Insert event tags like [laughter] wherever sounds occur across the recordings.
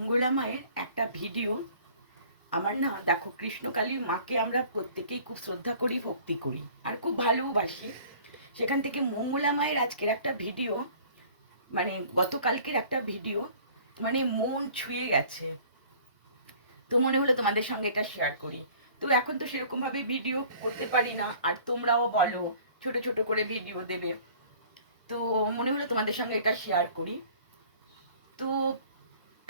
মঙ্গলা মায়ের একটা ভিডিও। আমার না, দেখো কৃষ্ণকালীর মাকে আমরা প্রত্যেকেই খুব শ্রদ্ধা করি, ভক্তি করি, আর খুব ভালোবাসি। সেখান থেকে মঙ্গলা মায়ের আজকের একটা ভিডিও মানে গতকালকের একটা ভিডিও মানে মন ছুঁয়ে গেছে। তো মনে হলো তোমাদের সঙ্গে এটা শেয়ার করি। তো এখন তো সেরকম ভাবে ভিডিও করতে পারি না, আর তোমরাও বলো, ছোট ছোট করে ভিডিও দেবে। তো মনে হলো তোমাদের সঙ্গে এটা শেয়ার করি। তো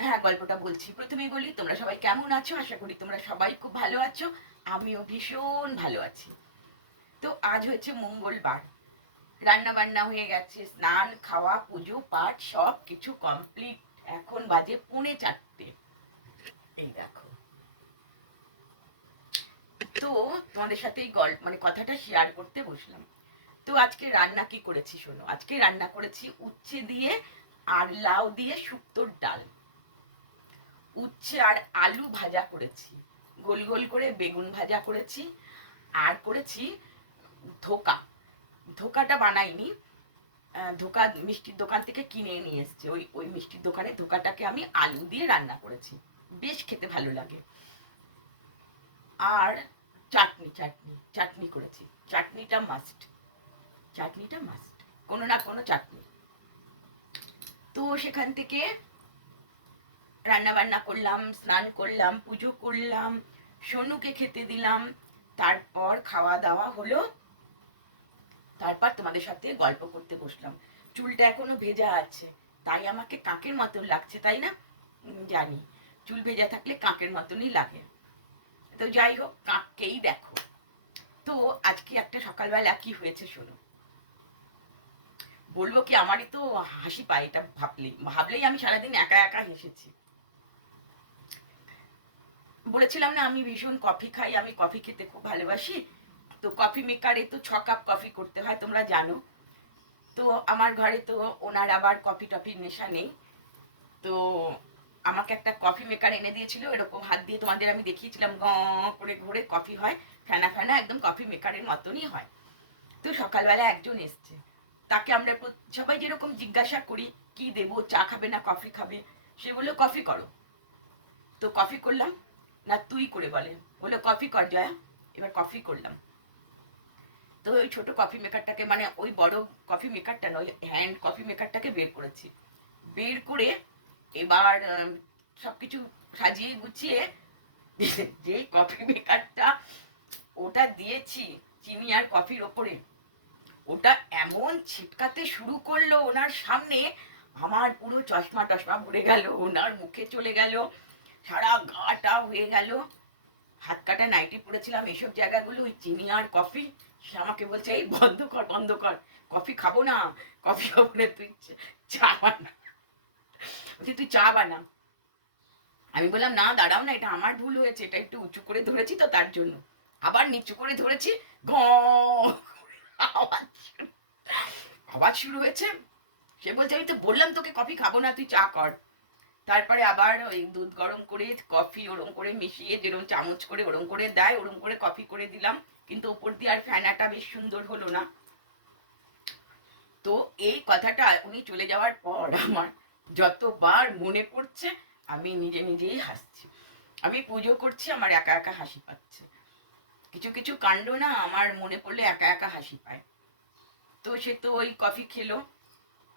হ্যাঁ গল্পটা বলছি। প্রথমেই বলি, তোমরা সবাই কেমন আছো? আশা করি তোমরা সবাই খুব ভালো আছো। আমিও ভীষণ ভালো আছি। তো আজ হচ্ছে মঙ্গলবার। রান্না বান্না হয়ে গেছে, স্নান, খাওয়া, পুজো, পাঠ, সব কিছু কমপ্লিট এখন বাজে পৌনে চারটে। এই দেখো। তো তোমাদের সাথে এই গল্প মানে কথাটা শেয়ার করতে বসলাম। তো আজকে রান্না কি করেছি শোনো? আজকে রান্না করেছি উচ্ছে দিয়ে আর লাউ দিয়ে শুক্তোর ডাল। উচ্ছে আর আলু ভাজা করেছি। গোল গোল করে বেগুন ভাজা করেছি আর করেছি ধোকা। ধোকাটা বানাইনি। ধোকা মিষ্টির দোকান থেকে কিনে নিয়ে এসছে। ওই ওই মিষ্টির দোকানে ধোকাটাকে আমি আলু দিয়ে রান্না করেছি। বেশ খেতে ভালো লাগে। আর চাটনি চাটনি চাটনি করেছি। চাটনিটা মাস্ট চাটনিটা মাস্ট কোনো না কোনো চাটনি। তো সেখান থেকে রান্না বান্না করলাম, স্নান করলাম, পুজো করলাম, সোনুকে খেতে দিলাম, তারপর খাওয়া দাওয়া হলো। তারপর তোমাদের সাথে গল্প করতে বসলাম। চুলটা এখনও ভেজা আছে, তাই আমাকে কাকের মতন লাগছে, তাই না? জানি। চুল ভেজা থাকলে কাকের মতনই লাগে। তো যাই হোক, কাককেই দেখো। তো আজকে একটা সকালবেলা কি হয়েছে শোনো। বলব কি, আমারই তো হাসি পায়, এটা ভাবলেই। ভাবলেই আমি সারাদিন একা একা হেসেছি। বলেছিলাম না, আমি ভীষণ কফি খাই, আমি কফি খেতে খুব ভালোবাসি। তো কফি মেকারে তো ছ কাপ কফি করতে হয়, তোমরা জানো। তো আমার ঘরে তো ওনার আবার কফি টফির নেশা নেই। তো আমাকে একটা কফি মেকার এনে দিয়েছিল, এরকম হাত দিয়ে তোমাদের আমি দেখিয়েছিলাম, গ করে ঘুরে কফি হয়, ফেনা ফেনা, একদম কফি মেকারের মতনই হয়। তো সকালবেলা একজন এসছে, তাকে আমরা সবাই যেরকম জিজ্ঞাসা করি, কি দেবো, চা খাবে না, কফি খাবে? সে বলল, কফি করো। তো কফি করলাম না তুই করে বলে। বলে কফি কর জয়া। এবার কফি করলাম। তো ওই ছোট কফি মেকারটাকে মানে ওই বড় কফি মেকারটা নয় হ্যান্ড কফি মেকারটাকে বের করেছি। বের করে এবার উম, সবকিছু সাজিয়ে গুছিয়ে [laughs] যে কফি মেকারটা ওটা দিয়েছি চিনি আর কফির ওপরে ওটা এমন ছিটকাতে শুরু করল ওনার সামনে আমার পুরো চশমা টশমা ভরে গেল ওনার মুখে চলে গেল। সারা গাটা হয়ে গেল। হাত কাটা নাইটি পরেছিলাম এইসব জায়গাগুলো, ওই চিনি আর কফি। সে আমাকে বলছে, এই বন্ধ কর বন্ধ কর। কফি খাব না, কফি খাব না, তুই চা- বানা। বলছে, তুই চা বানা। আমি বললাম, না, দাঁড়াও না, এটা আমার ভুল হয়েছে, এটা একটু উঁচু করে ধরেছি তো তার জন্য। আবার নিচু করে ধরেছি, গ, আওয়াজ আওয়াজ শুরু হয়েছে। সে বলছে, আমি তো বললাম তোকে কফি খাব না, তুই চা কর। তারপরে আবার ওই দুধ গরম করে কফি ওরম করে মিশিয়ে যেরকম চামচ করে ওরম করে দেয়, ওরম করে কফি করে দিলাম। কিন্তু ওপর দিয়ে আর ফ্যানাটা বেশ সুন্দর হলো না। তো এই কথাটা উনি চলে যাওয়ার পর আমার যতবার মনে পড়ছে, আমি নিজে নিজেই হাসছি। আমি পুজো করছি, আমার একা একা হাসি পাচ্ছে। কিছু কিছু কাণ্ড না আমার মনে পড়লে একা একা হাসি পায়। তো সে তো ওই কফি খেলো।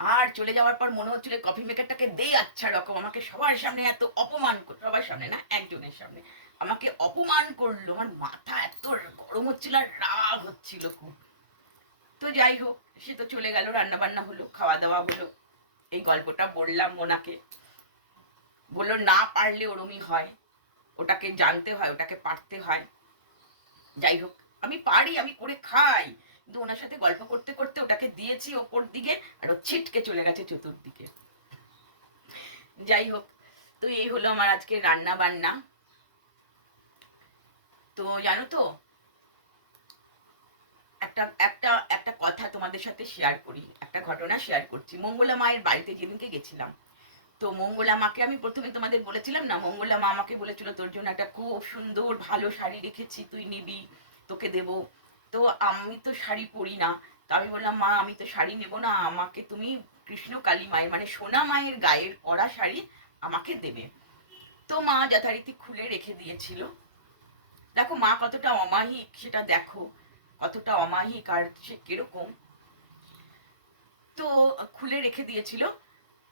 আর চলে যাওয়ার পর মনে হচ্ছিল কফি মেকারটাকে দে আচ্ছা রকম। আমাকে সবার সামনে এত অপমান করল সবার সামনে না, একজনের সামনে। আমাকে অপমান করল। আমার মাথা এত গরম হচ্ছিল আর রাগ হচ্ছিল খুব। তো যাই হোক, সে তো চলে গেল রান্না বান্না হলো খাওয়া দাওয়া হলো। এই গল্পটা বললাম ওনাকে। বলল, না পারলে ওরমই হয়। ওটাকে জানতে হয়, ওটাকে পারতে হয়। যাই হোক, আমি পারি, আমি করে খাই। কিন্তু ওনার সাথে গল্প করতে করতে ওটাকে দিয়েছি ওপর দিকে আর ও ছিটকে চলে গেছে চতুর্দিকে। যাই হোক, তো এই হলো আমার আজকে রান্না বান্না। তো জানো তো, একটা একটা একটা কথা তোমাদের সাথে শেয়ার করি, একটা ঘটনা শেয়ার করছি। মঙ্গলা মায়ের বাড়িতে যেদিনকে গেছিলাম, তো মঙ্গলা মাকে আমি প্রথমে তোমাদের বলেছিলাম না, মঙ্গলা মা আমাকে বলেছিল, তোর জন্য একটা খুব সুন্দর ভালো শাড়ি রেখেছি, তুই নিবি, তোকে দেব। তো আমি তো শাড়ি পরি না। তো আমি বললাম, মা, আমি তো শাড়ি নেব না, আমাকে তুমি কৃষ্ণ কালী মায়ের মানে সোনা মায়ের গায়ের পরা শাড়ি আমাকে দেবে। তো মা যথারীতি খুলে রেখে দিয়েছিল। দেখো মা কতটা অমাহিক সেটা দেখো। কতটা অমাহিক আর সে কীরকম। তো খুলে রেখে দিয়েছিল।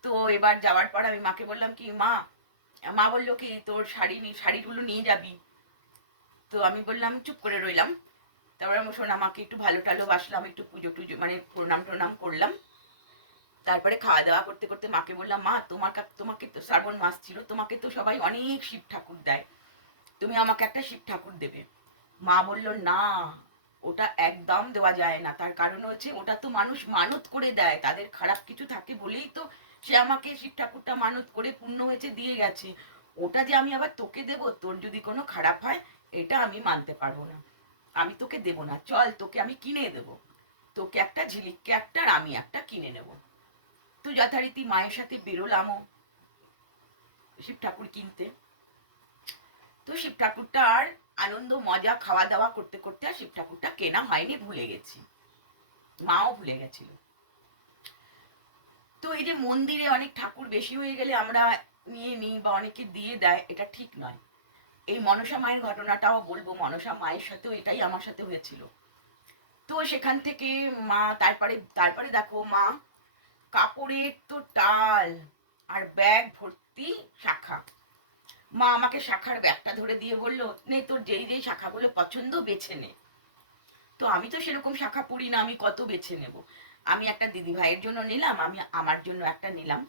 তো এবার যাওয়ার পর আমি মাকে বললাম কি, মা মা বলল কি, তোর শাড়ি শাড়িগুলো নিয়ে যাবি? তো আমি বললাম, চুপ করে রইলাম। তারপরে আমি শোন আমাকে একটু ভালো টালো বাসলাম একটু পুজো টুজো মানে প্রণাম টনাম করলাম। তারপরে খাওয়া দাওয়া করতে করতে মাকে বললাম, মা, তোমার তোমাকে তো শ্রাবণ মাস ছিল, তোমাকে তো সবাই অনেক শিব ঠাকুর দেয়। তুমি আমাকে একটা শিব ঠাকুর দেবে। মা বলল, না, ওটা একদম দেওয়া যায় না। তার কারণ হচ্ছে ওটা তো মানুষ মানত করে দেয়। তাদের খারাপ কিছু থাকে বলেই তো সে আমাকে শিব ঠাকুরটা মানত করে পূর্ণ হয়েছে, দিয়ে গেছে। ওটা যে আমি আবার তোকে দেব, তোর যদি কোনো খারাপ হয়, এটা আমি মানতে পারব না। আমি তোকে দেব না, চল তোকে আমি কিনে দেব। তোকে একটা ঝিলিককে একটা আর আমি একটা কিনে নেব। তো যথারীতি মায়ের সাথে বেরোলামও শিব ঠাকুর কিনতে। তো শিব ঠাকুরটা আর আনন্দ, মজা, খাওয়া দাওয়া করতে করতে আর শিব ঠাকুরটা কেনা হয়নি, ভুলে গেছি। মাও ভুলে গেছিল। তো এই যে মন্দিরে অনেক ঠাকুর বেশি হয়ে গেলে আমরা নিয়ে নিই বা অনেকে দিয়ে দেয়, এটা ঠিক নয়। এই মনসা মায়ের ঘটনাটাও বলব। মনসা মায়ের সাথেও এটাই আমার সাথে হয়েছিল। তো সেখান থেকে মা, তারপরে তারপরে দেখো মা, কাপড়ের তো টাল আর ব্যাগ ভর্তি শাখা। মা আমাকে শাখার ব্যাগটা ধরে দিয়ে বলল, নে তোর যেই যেই শাখাগুলো পছন্দ বেছে নে। তো আমি তো সেরকম শাখা পড়ি না, আমি কত বেছে নেব? আমি একটা দিদি ভাইয়ের জন্য নিলাম, আমি আমার জন্য একটা নিলাম।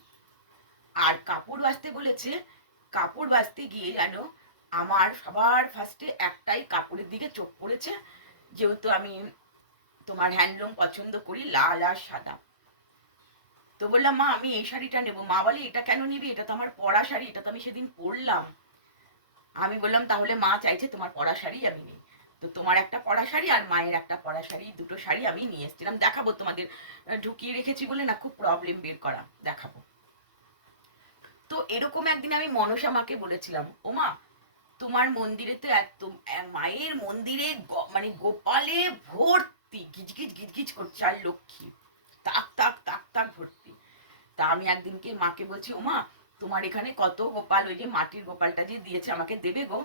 আর কাপড় বাঁচতে বলেছে, কাপড় বাছতে গিয়ে জানো আমার সবার ফার্স্টে একটাই কাপড়ের দিকে চোখ পড়েছে, যেহেতু আমি তোমার হ্যান্ডলুম পছন্দ করি লাল আর সাদা। তো বললাম, মা, আমি এই শাড়িটা নেব। মা বলে, এটা কেন নিবি? এটা তো আমার পরা শাড়ি, এটা তো আমি সেদিন পরলাম। আমি বললাম, তাহলে মা চাইছে তোমার পরা শাড়ি আমি নিই। তো তোমার একটা পরা শাড়ি আর মায়ের একটা পরা শাড়ি, দুটো শাড়ি আমি নিয়ে এসেছিলাম। দেখাবো তোমাদের ঢুকিয়ে রেখেছি বলে না, খুব প্রবলেম বের করা। দেখাবো। তো এরকম একদিন আমি মনসা মাকে বলেছিলাম ও মা তোমার মন্দিরে তো এত মায়ের মন্দিরে মানে গোপালে ভর্তি গিজগিজ গিজগিজ করছে আর লক্ষ্মী। তাক তাক তাক তাক ভর্তি। তা আমি একদিনকে মাকে বলছি ও মা তোমার এখানে কত গোপাল, ওই যে মাটির গোপালটা যে দিয়েছে আমাকে দেবে গো।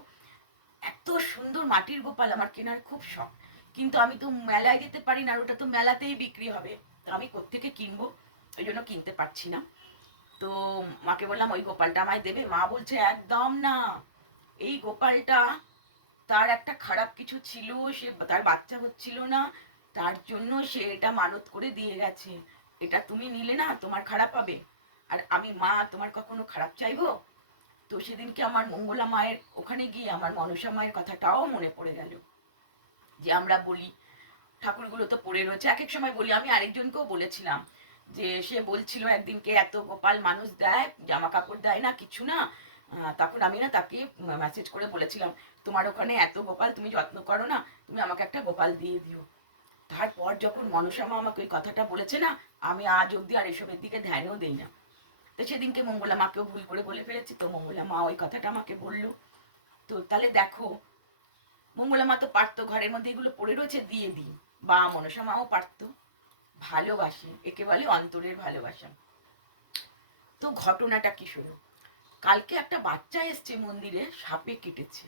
এত সুন্দর মাটির গোপাল আমার কেনার খুব শখ। কিন্তু আমি তো মেলায় যেতে পারি না ওটা তো মেলাতেই বিক্রি হবে। তো আমি কোথেকে কিনবো? ওই জন্য কিনতে পারছি না। তো মাকে বললাম, ওই গোপালটা আমায় দেবে? মা বলছে, একদম না। এই গোপালটা তার একটা খারাপ কিছু ছিল, সে তার বাচ্চা হচ্ছিল না, তার জন্য সে এটা মানত করে দিয়ে গেছে। এটা তুমি নিলে না, তোমার খারাপ হবে। আর আমি মা, তোমার কখনো খারাপ চাইব? তো সেদিনকে আমার মঙ্গলা মায়ের ওখানে গিয়ে আমার মনসা মায়ের কথাটাও মনে পড়ে গেল। যে আমরা বলি, ঠাকুরগুলো তো পড়ে রয়েছে। এক এক সময় বলি, আমি আরেকজনকেও বলেছিলাম যে, সে বলছিল একদিনকে এত গোপাল মানুষ দেয়, জামা কাপড় দেয় না, কিছু না। তখন আমি না তাকে মেসেজ করে বলেছিলাম, তোমার ওখানে এত গোপাল, তুমি যত্ন করো না, তুমি আমাকে একটা গোপাল দিয়ে দিও। তারপর যখন মনসা মা আমাকে ওই কথাটা বলেছে না, আমি আজ অবধি আর এসবের দিকে ধ্যানও দেই না। তো সেদিনকে মঙ্গলা মাকেও ভুল করে বলে ফেলেছি, তো মঙ্গলা মা ওই কথাটা আমাকে বলল। তো তাহলে দেখো, মঙ্গলা মা তো পারতো, ঘরের মধ্যে এগুলো পড়ে রয়েছে, দিয়ে দিই। বা মনসা মাও পারতো। ভালোবাসে, একে বলে অন্তরের ভালোবাসা। তো ঘটনাটা কি শুরু কালকে একটা বাচ্চা এসছে মন্দিরে, সাপে কেটেছে।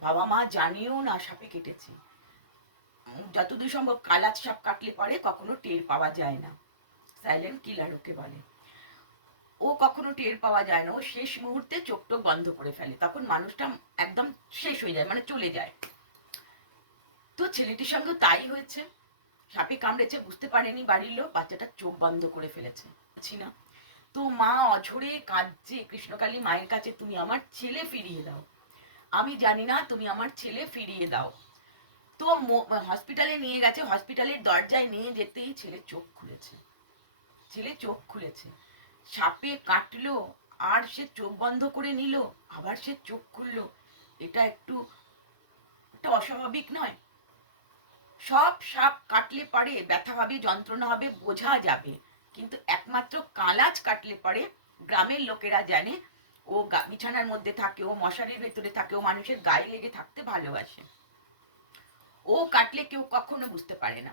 বাবা মা জানিও না সাপে কেটেছে। যতদূর সম্ভব কালাত সাপ কাটলে পরে কখনো টের পাওয়া যায় না। সাইলেন্ট কিলার ওকে বলে। ও কখনো টের পাওয়া যায় না। ও শেষ মুহূর্তে চোখ টোক বন্ধ করে ফেলে। তখন মানুষটা একদম শেষ হয়ে যায় মানে চলে যায়। তো ছেলেটির সঙ্গে তাই হয়েছে। সাপে কামড়েছে, বুঝতে পারেনি বাড়ির লোক। বাচ্চাটা চোখ বন্ধ করে ফেলেছে। না? তো মা অঝরে কাঁদছে, কৃষ্ণকালী মায়ের কাছে তুমি আমার ছেলে ফিরিয়ে দাও। আমি জানি না তুমি আমার ছেলে ফিরিয়ে দাও। তো হসপিটালে নিয়ে গেছে, হসপিটালের দরজায় নিয়ে যেতেই ছেলে চোখ খুলেছে। ছেলে চোখ খুলেছে। সাপে কাটলো, আর সে চোখ বন্ধ করে নিল, আবার সে চোখ খুললো। এটা একটু একটা অস্বাভাবিক নয়। সব সাপ কাটলে পারে, ব্যথা হবে, যন্ত্রণা হবে, বোঝা যাবে। কিন্তু একমাত্র কালাজ কাটলে পারে গ্রামের লোকেরা জানে, ও বিছানার মধ্যে থাকে, ও মশারির ভেতরে থাকে, ও মানুষের গায়ে লেগে থাকতে ভালোবাসে। ও কাটলে কেউ কখনো বুঝতে পারে না।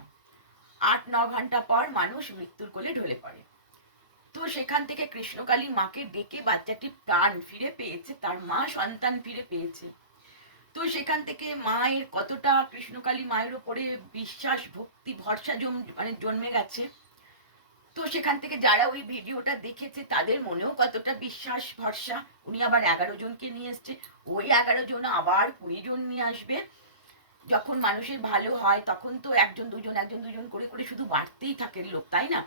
আট, ন ঘণ্টা পর মানুষ মৃত্যুর কোলে ঢলে পড়ে। তো সেখান থেকে কৃষ্ণকালী মাকে ডেকে বাচ্চাটি প্রাণ ফিরে পেয়েছে, তার মা সন্তান ফিরে পেয়েছে। তো সেখান থেকে মায়ের কতটা কৃষ্ণকালী মায়ের ওপরে বিশ্বাস, ভক্তি, ভরসা জম মানে জন্মে গেছে তো সেখান থেকে যারা ওই ভিডিওটা দেখেছে, তাদের মনেও কতটা বিশ্বাস, ভরসা? উনি আবার এগারো জনকে নিয়ে এসছে। ওই এগারো জন আবার কুড়ি জন নিয়ে আসবে। যখন মানুষের ভালো হয়, তখন তো একজন, দুজন একজন, দুজন করে করে শুধু বাড়তেই থাকে লোক, তাই না?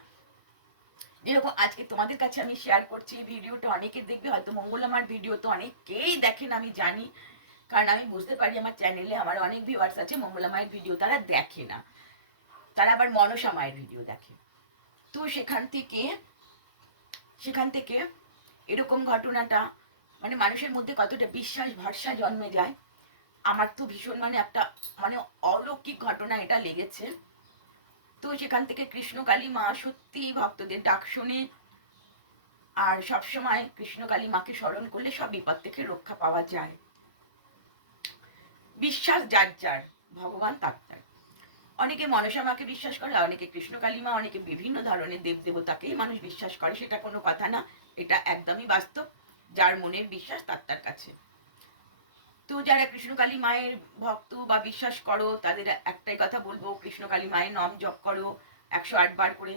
যেরকম আজকে তোমাদের কাছে আমি শেয়ার করছি, এই ভিডিওটা অনেকে দেখবে, হয়তো মঙ্গলামার ভিডিও তো অনেকেই দেখেন, আমি জানি। কারণ আমি বুঝতে পারি, আমার চ্যানেলে আমার অনেক ভিউয়ার্স আছে, মঙ্গলা মায়ের ভিডিও তারা দেখে না। তারা আবার মনসা মায়ের ভিডিও দেখে। তো সেখান থেকে সেখান থেকে এরকম ঘটনাটা মানে মানুষের মধ্যে কতটা বিশ্বাস ভরসা জন্মে যায়, আমার তো ভীষণ মানে একটা মানে অলৌকিক ঘটনা এটা লেগেছে। তো সেখান থেকে কৃষ্ণকালী মা সত্যি ভক্তদের ডাক শুনে, আর সবসময় কৃষ্ণকালী মাকে স্মরণ করলে সব বিপদ থেকে রক্ষা পাওয়া যায়। বিশ্বাস যার যার, ভগবান তার অনেকে মনসা মাকে বিশ্বাস করে অনেকে কৃষ্ণকালী মা অনেকে বিভিন্ন ধরনের দেব দেবতাকেই মানুষ বিশ্বাস করে। সেটা কোনো কথা না, এটা একদমই বাস্তব। যার মনের বিশ্বাস তার তার কাছে। তো যারা কৃষ্ণকালী মায়ের ভক্ত বা বিশ্বাস করো, তাদের একটাই কথা বলব কৃষ্ণকালী মায়ের নাম জপ করো, একশো আট বার করে।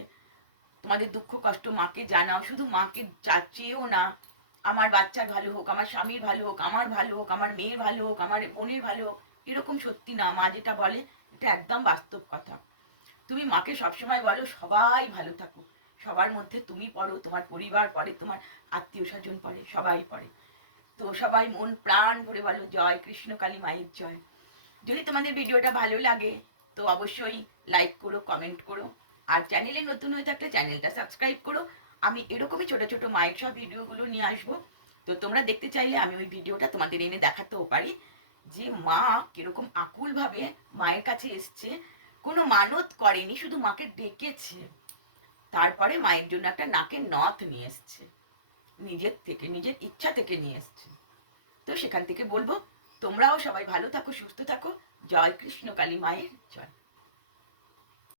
তোমাদের দুঃখ কষ্ট মাকে জানাও, শুধু মাকে চা- চেয়েও না, আমার বাচ্চার ভালো হোক, আমার স্বামীর ভালো হোক, আমার ভালো হোক, আমার মেয়ের ভালো হোক, আমার বোনের ভালো হোক, এরকম সত্যি না। মা যেটা বলে এটা একদম বাস্তব কথা। তুমি মাকে সবসময় বলো, সবাই ভালো থাকো। সবার মধ্যে তুমি পড়ো, তোমার পরিবার পড়ে, তোমার আত্মীয় স্বজন পড়ে, সবাই পড়ে। তো সবাই মন প্রাণ ভরে বলো, জয় কৃষ্ণ, কালী মায়ের জয়। যদি তোমাদের ভিডিওটা ভালো লাগে, তো অবশ্যই লাইক করো কমেন্ট করো। আর চ্যানেলে নতুন হয়ে থাকলে চ্যানেলটা সাবস্ক্রাইব করো। আমি এরকমই ছোট ছোট মায়ের সব ভিডিওগুলো নিয়ে আসব। তো তোমরা দেখতে চাইলে আমি ওই ভিডিওটা তোমাদের এনে দেখাতেও পারি। যে মা কীরকম আকুলভাবে মায়ের কাছে এসছে, কোনো মানত করেনি, শুধু মাকে ডেকেছে। তারপরে মায়ের জন্য একটা নাকে নথ নিয়ে এসছে। নিজের থেকে, নিজের ইচ্ছা থেকে নিয়ে এসছে। তো সেখান থেকে বলব, তোমরাও সবাই ভালো থাকো, সুস্থ থাকো। জয় কৃষ্ণ কালী মায়ের জয়।